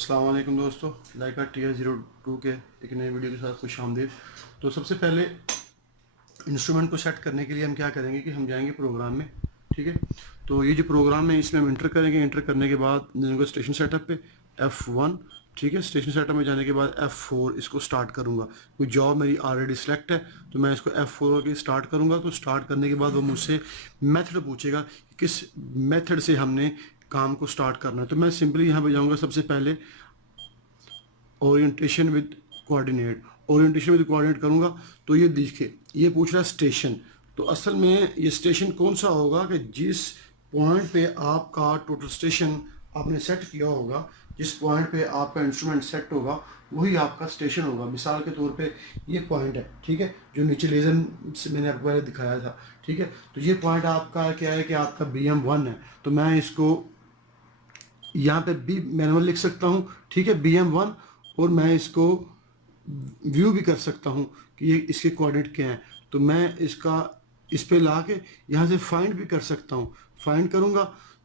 अस्सलाम वालेकुम दोस्तों, लाइका TR02 के एक नए वीडियो के साथ खुश आमदीद। तो सबसे पहले इंस्ट्रूमेंट को सेट करने के लिए हम क्या करेंगे कि हम जाएंगे प्रोग्राम में। ठीक है, तो ये जो प्रोग्राम है इसमें हम इंटर करेंगे। इंटर करने के बाद जाएंगे स्टेशन सेटअप पे F1। ठीक है, स्टेशन सेटअप में जाने के बाद F4 इसको स्टार्ट करूँगा। कोई जॉब मेरी ऑलरेडी सिलेक्ट है तो मैं इसको F4 के स्टार्ट करूँगा। तो स्टार्ट करने के बाद वो मुझसे मेथड पूछेगा कि किस मेथड से हमने काम को स्टार्ट करना है। तो मैं सिंपली यहाँ पे जाऊँगा। सबसे पहले orientation with coordinate, orientation with coordinate करूँगा तो ये देखिए ये पूछ रहा है स्टेशन। तो असल में ये स्टेशन कौन सा होगा कि जिस पॉइंट पे आपका टोटल स्टेशन आपने सेट किया होगा, जिस पॉइंट पे आपका इंस्ट्रूमेंट सेट होगा वही आपका स्टेशन होगा। मिसाल के तौर पे ये पॉइंट है, ठीक है, जो नीचे लेजर से मैंने आपको पहले दिखाया था। ठीक है, तो ये पॉइंट आपका क्या है कि आपका BM1 है। तो मैं इसको यहाँ पे भी मैनुअल लिख सकता हूँ। ठीक है, BM1, और मैं इसको व्यू भी कर सकता हूँ कि ये इसके कोऑर्डिनेट क्या हैं। तो मैं इसका इस पे ला के यहाँ से फाइंड भी कर सकता हूँ। फाइंड करूँगा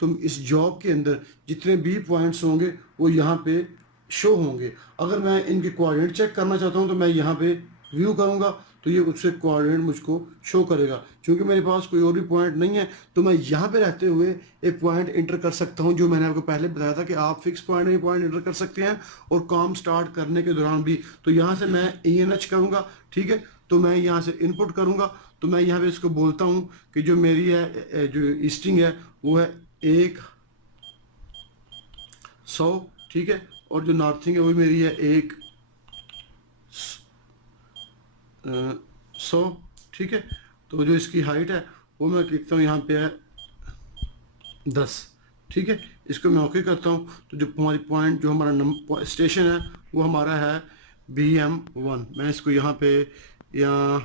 तो इस जॉब के अंदर जितने भी पॉइंट्स होंगे वो यहाँ पे शो होंगे। अगर मैं इनके कोऑर्डिनेट चेक करना चाहता हूँ तो मैं यहाँ पे व्यू करूँगा तो ये उससे कोऑर्डिनेट मुझको शो करेगा। क्योंकि मेरे पास कोई और भी पॉइंट नहीं है तो मैं यहाँ पे रहते हुए एक पॉइंट इंटर कर सकता हूँ, जो मैंने आपको पहले बताया था कि आप फिक्स पॉइंट में पॉइंट इंटर कर सकते हैं और काम स्टार्ट करने के दौरान भी। तो यहाँ से मैं ENH करूँगा। ठीक है, तो मैं यहाँ से इनपुट करूँगा। तो मैं यहाँ पे इसको बोलता हूँ कि जो मेरी है जो ईस्टिंग है वो है 100। ठीक है, और जो नॉर्थिंग है वो मेरी है 100। ठीक है, तो जो इसकी हाइट है वो मैं लिखता हूँ यहाँ पे है 10। ठीक है, इसको मैं ओके करता हूँ। तो जो हमारी पॉइंट जो हमारा स्टेशन है वो हमारा है BM1। मैं इसको यहाँ पे या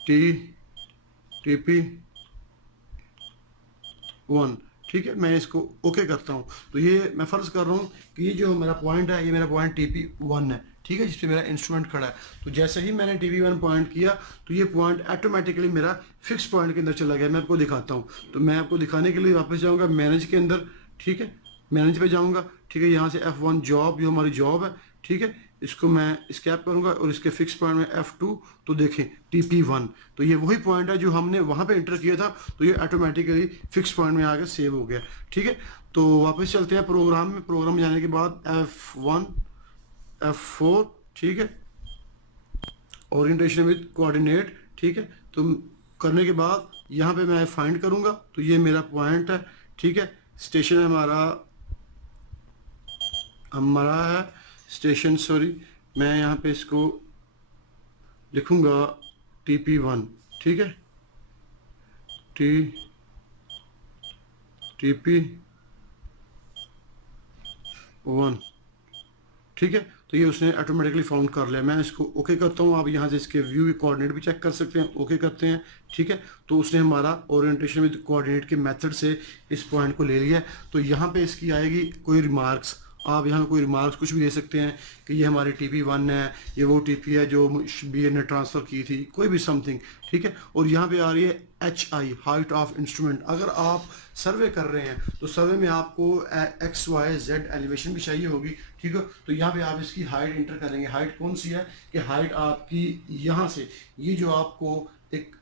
TP1। ठीक है, मैं इसको ओके करता हूँ। तो ये मैं फ़र्ज़ कर रहा हूँ कि ये जो मेरा पॉइंट है ये मेरा पॉइंट TP1 है। ठीक है, जिस पे मेरा इंस्ट्रूमेंट खड़ा है। तो जैसे ही मैंने TP1 पॉइंट किया तो ये पॉइंट ऑटोमेटिकली मेरा फिक्स पॉइंट के अंदर चला गया। मैं आपको दिखाता हूँ। तो मैं आपको दिखाने के लिए वापस जाऊँगा मैनेज के अंदर। ठीक है, मैनेज पे जाऊँगा। ठीक है, यहाँ से F1 जॉब, जो हमारी जॉब है। ठीक है, इसको मैं स्कैप करूँगा और इसके फिक्स पॉइंट में F2। तो देखें TP1, तो ये वही पॉइंट है जो हमने वहाँ पे इंटर किया था। तो ये ऑटोमेटिकली फिक्स पॉइंट में आके सेव हो गया। ठीक है, तो वापस चलते हैं प्रोग्राम में। प्रोग्राम में जाने के बाद F1 F4। ठीक है, ओरिएंटेशन विद कोऑर्डिनेट। ठीक है, तो करने के बाद यहाँ पे मैं फाइंड करूँगा तो ये मेरा पॉइंट है। ठीक है, स्टेशन है हमारा है स्टेशन, सॉरी, मैं यहाँ पे इसको लिखूँगा TP1। ठीक है, TP1। ठीक है, तो ये उसने ऑटोमेटिकली फाउंड कर लिया। मैं इसको ओके करता हूँ। आप यहाँ से इसके व्यू कोऑर्डिनेट भी चेक कर सकते हैं। ओके करते हैं। ठीक है, तो उसने हमारा ओरिएंटेशन विद कोऑर्डिनेट के मेथड से इस पॉइंट को ले लिया। तो यहाँ पे इसकी आएगी कोई रिमार्क्स। आप यहाँ कोई रिमार्क्स कुछ भी दे सकते हैं कि ये हमारी TP1 है, ये वो TP है जो BA ने ट्रांसफ़र की थी, कोई भी समथिंग। ठीक है, और यहाँ पे आ रही है HI, हाइट ऑफ इंस्ट्रूमेंट। अगर आप सर्वे कर रहे हैं तो सर्वे में आपको XYZ एलिवेशन भी चाहिए होगी। ठीक है, तो यहाँ पे आप इसकी हाइट इंटर करेंगे। हाइट कौन सी है कि हाइट आपकी यहाँ से ये जो आपको एक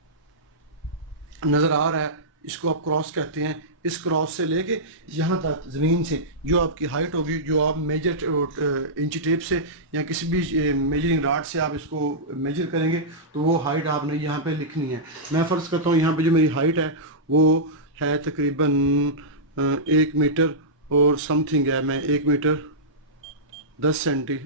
नज़र आ रहा है इसको आप क्रॉस कहते हैं। इस क्रॉस से लेके यहाँ तक ज़मीन से जो आपकी हाइट होगी, जो आप मेजर इंची टेप से या किसी भी मेजरिंग राड से आप इसको मेजर करेंगे तो वो हाइट आपने यहाँ पे लिखनी है। मैं फ़र्ज़ करता हूँ यहाँ पे जो मेरी हाइट है वो है तकरीबन 1 मीटर और समथिंग है। मैं 1 मीटर 10 सेंटी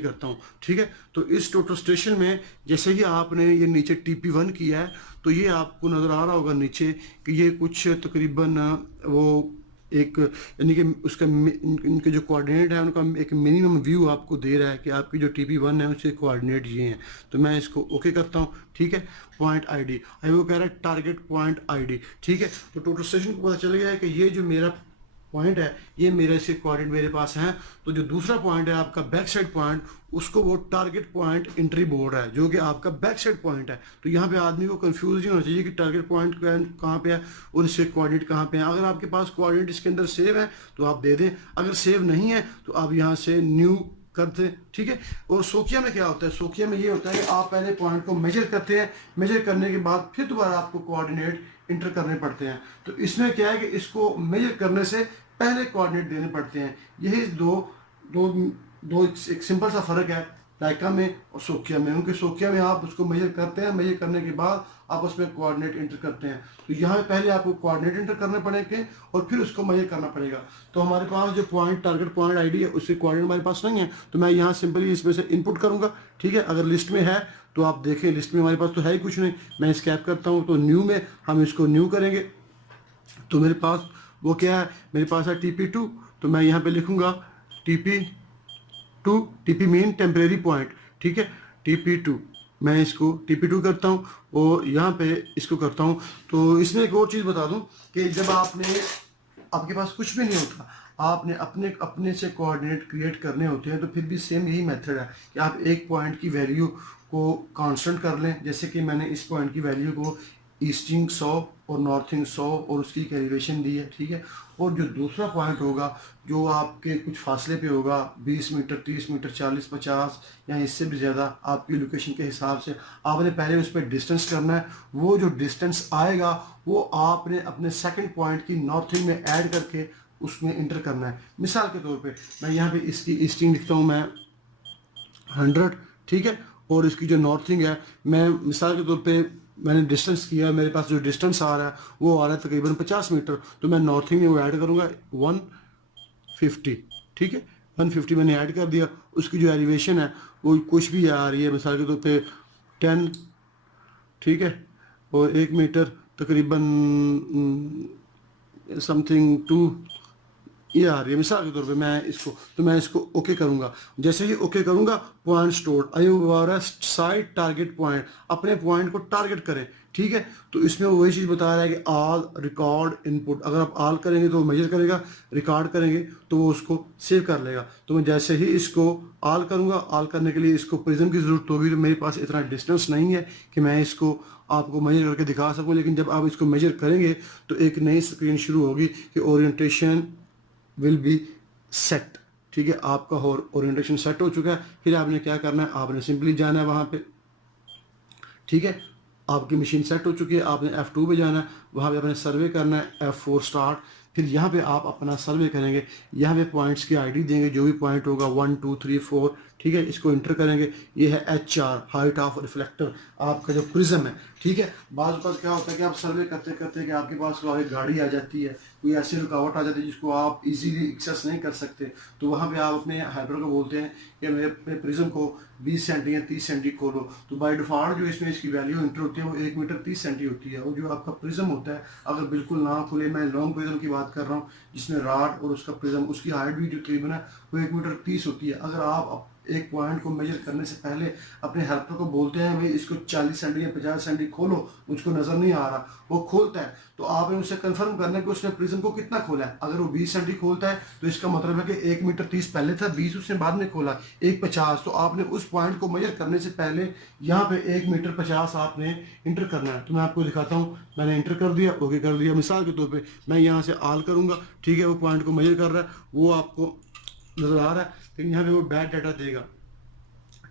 करता हूँ। ठीक है, तो इस टोटल स्टेशन में जैसे ही आपने ये नीचे TP1 किया है तो ये आपको नज़र आ रहा होगा नीचे कि ये कुछ तकरीबन वो एक यानी कि उसका इनके जो कोऑर्डिनेट है उनका एक मिनिमम व्यू आपको दे रहा है कि आपकी जो TP1 है उसके कोऑर्डिनेट ये हैं। तो मैं इसको ओके करता हूँ। ठीक है, पॉइंट ID वो कह रहा है टारगेट पॉइंट ID। ठीक है, तो टोटल स्टेशन को पता चल गया है कि ये जो मेरा पॉइंट है, ये मेरे इसके कोऑर्डिनेट मेरे पास हैं। तो जो दूसरा पॉइंट है आपका बैक साइड पॉइंट, उसको वो टारगेट पॉइंट एंट्री बोर्ड है, जो कि आपका बैक साइड पॉइंट है। तो यहाँ पे आदमी को कंफ्यूज नहीं होना चाहिए कि टारगेट पॉइंट कहाँ पे है और इसके कोऑर्डिनेट कहाँ पे हैं। अगर आपके पास कोऑर्डिनेट इसके अंदर सेव है तो आप दे दें, अगर सेव नहीं है तो आप यहाँ से न्यू करते हैं, ठीक है। और सोकिया में क्या होता है, सोकिया में ये होता है कि आप पहले पॉइंट को मेजर करते हैं, मेजर करने के बाद फिर दोबारा आपको कोऑर्डिनेट इंटर करने पड़ते हैं। तो इसमें क्या है कि इसको मेजर करने से पहले कोऑर्डिनेट देने पड़ते हैं। यही दो दो दो एक सिंपल सा फर्क है लाइका में और सोकिया में। उनके सोकिया में आप उसको मेजर करते हैं, मेजर करने के बाद आप उसमें कोऑर्डिनेट इंटर करते हैं। तो यहाँ पे पहले आपको कोऑर्डिनेट इंटर करने पड़ेंगे और फिर उसको मेजर करना पड़ेगा। तो हमारे पास जो पॉइंट टारगेट पॉइंट आईडी है उसके कोऑर्डिनेट हमारे पास नहीं है, तो मैं यहाँ सिंपली इसमें से इनपुट करूँगा, ठीक है। अगर लिस्ट में है तो आप देखें, लिस्ट में हमारे पास तो है ही कुछ नहीं। मैं स्कैप करता हूँ तो न्यू में हम इसको न्यू करेंगे। तो मेरे पास वो क्या है, मेरे पास है TP2। तो मैं यहाँ पे लिखूँगा TP2, TP mean temporary point, ठीक है। TP2 मैं इसको TP2 करता हूँ और यहाँ पे इसको करता हूँ। तो इसमें एक और चीज़ बता दूँ कि जब आपके पास कुछ भी नहीं होता, आपने अपने से कोऑर्डिनेट क्रिएट करने होते हैं, तो फिर भी सेम यही मेथड है कि आप एक पॉइंट की वैल्यू को कांस्टेंट कर लें। जैसे कि मैंने इस पॉइंट की वैल्यू को ईस्टिंग 100 और नॉर्थिंग 100 और उसकी कैलिब्रेशन दी है, ठीक है। और जो दूसरा पॉइंट होगा जो आपके कुछ फासले पे होगा, 20 मीटर, 30 मीटर, 40, 50 या इससे भी ज़्यादा आपकी लोकेशन के हिसाब से आपने पहले उस पर डिस्टेंस करना है। वो जो डिस्टेंस आएगा वो आपने अपने सेकंड पॉइंट की नॉर्थिंग में ऐड करके उसमें इंटर करना है। मिसाल के तौर पे मैं यहाँ पे इसकी ईस्टिंग लिखता हूँ मैं 100, ठीक है। और इसकी जो नॉर्थिंग है, मैं मिसाल के तौर पे मैंने डिस्टेंस किया, मेरे पास जो डिस्टेंस आ रहा है वो आ रहा है तकरीबन 50 मीटर। तो मैं नॉर्थिंग में वो ऐड करूँगा 150, ठीक है। 150 मैंने ऐड कर दिया। उसकी जो एलिवेशन है वो कुछ भी आ रही है, मिसाल के तौर पे 10, ठीक है। और 1 मीटर तकरीबन समथिंग 2 ये आ रही है मिसाल के तौर पे। मैं इसको ओके करूंगा। जैसे ही ओके करूंगा, point store I side target point, अपने पॉइंट को टारगेट करें, ठीक है। तो इसमें वही चीज़ बता रहा है कि ऑल रिकॉर्ड इनपुट, अगर आप ऑल करेंगे तो वो मेजर करेगा, रिकॉर्ड करेंगे तो वो उसको सेव कर लेगा। तो मैं जैसे ही इसको ऑल करूंगा, ऑल करने के लिए इसको प्रिज्म की ज़रूरत होगी। तो मेरे पास इतना डिस्टेंस नहीं है कि मैं इसको आपको मेजर करके दिखा सकूँ, लेकिन जब आप इसको मेजर करेंगे तो एक नई स्क्रीन शुरू होगी कि ओरिएंटेशन विल बी सेट, ठीक है। आपका ओरिएंटेशन सेट हो चुका है। फिर आपने क्या करना है, आपने सिंपली जाना है वहाँ पे, ठीक है। आपकी मशीन सेट हो चुकी है, आपने F2 पे जाना है, वहाँ पे आपने सर्वे करना है F4 स्टार्ट। फिर यहाँ पे आप अपना सर्वे करेंगे, यहाँ पे पॉइंट्स की आईडी देंगे, जो भी पॉइंट होगा 1 2 3 4, ठीक है। इसको इंटर करेंगे। ये है HR, हाइट ऑफ रिफ्लेक्टर, आपका जो प्रिज्म है, ठीक है। बाज़ बात क्या होता है कि आप सर्वे करते करते कि आपके पास कोई गाड़ी आ जाती है, कोई ऐसी रुकावट आ जाती है जिसको आप इजीली एक्सेस नहीं कर सकते। तो वहाँ पे आप अपने हेल्पर को बोलते हैं कि मेरे प्रिज्म को 20 सेंटी या 30 सेंटी खोलो। तो बाय डिफॉल्ट जो इसमें इसकी वैल्यू इंटर होती है वो 1 मीटर 30 सेंटी होती है। और जो आपका प्रिज्म होता है, अगर बिल्कुल ना खुले, मैं लॉन्ग प्रिज्म की बात कर रहा हूँ जिसमें राड और उसका प्रिज्म, उसकी हाइट भी जो तकरीबन है वो 1 मीटर 30 होती है। अगर आप एक पॉइंट को मेजर करने से पहले अपने हेल्पर को बोलते हैं भाई इसको 40 सेंटी या 50 सेंटी खोलो, मुझको नज़र नहीं आ रहा, वो खोलता है, तो आपने उससे कंफर्म करना है कि उसने प्रिज्म को कितना खोला है। अगर वो 20 सेंटी खोलता है तो इसका मतलब है कि 1 मीटर 30 पहले था, 20 उसने बाद में खोला, 1.50। तो आपने उस पॉइंट को मेजर करने से पहले यहाँ पे 1 मीटर 50 आपने इंटर करना है। तो मैं आपको दिखाता हूँ, मैंने इंटर कर दिया, ओके कर दिया। मिसाल के तौर पर मैं यहाँ से ऑल करूँगा, ठीक है। वो पॉइंट को मेजर कर रहा है, वो आपको नज़र आ रहा है, लेकिन यहाँ पे वो बैड डाटा देगा,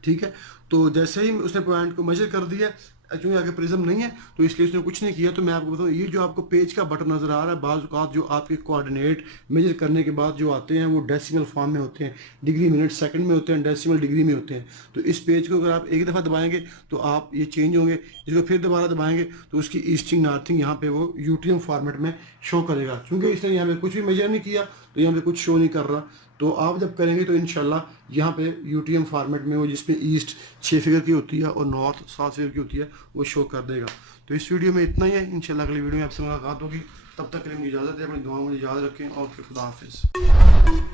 ठीक है। तो जैसे ही उसने पॉइंट को मेजर कर दिया, चूँकि आगे प्रिज्म नहीं है तो इसलिए उसने कुछ नहीं किया। तो मैं आपको बताऊँ, ये जो आपको पेज का बटन नज़र आ रहा है, बाज़ औक़ात जो आपके कोऑर्डिनेट मेजर करने के बाद जो आते हैं वो डेसिमल फॉर्म में होते हैं, डिग्री मिनट सेकंड में होते हैं, डेसिमल डिग्री में होते हैं। तो इस पेज को अगर आप एक दफ़ा दबाएंगे तो आप ये चेंज होंगे, इसको फिर दोबारा दबाएंगे तो उसकी ईस्टिंग नॉर्थिंग यहाँ पे वो UTM फॉर्मेट में शो करेगा। क्योंकि इसने यहाँ पे कुछ भी मेजर नहीं किया तो यहाँ पे कुछ शो नहीं कर रहा। तो आप जब करेंगे तो इंशाल्लाह यहाँ पे UTM फॉर्मेट में वो जिसमें ईस्ट 6 फिगर की होती है और नॉर्थ 7 फिगर की होती है वो शो कर देगा। तो इस वीडियो में इतना ही है। इंशाल्लाह अगली वीडियो में आपसे मुलाकात होगी। तब तक के लिए मुझे इजाज़त है, अपनी दुआ में याद रखें और फिर खुदा हाफिज़।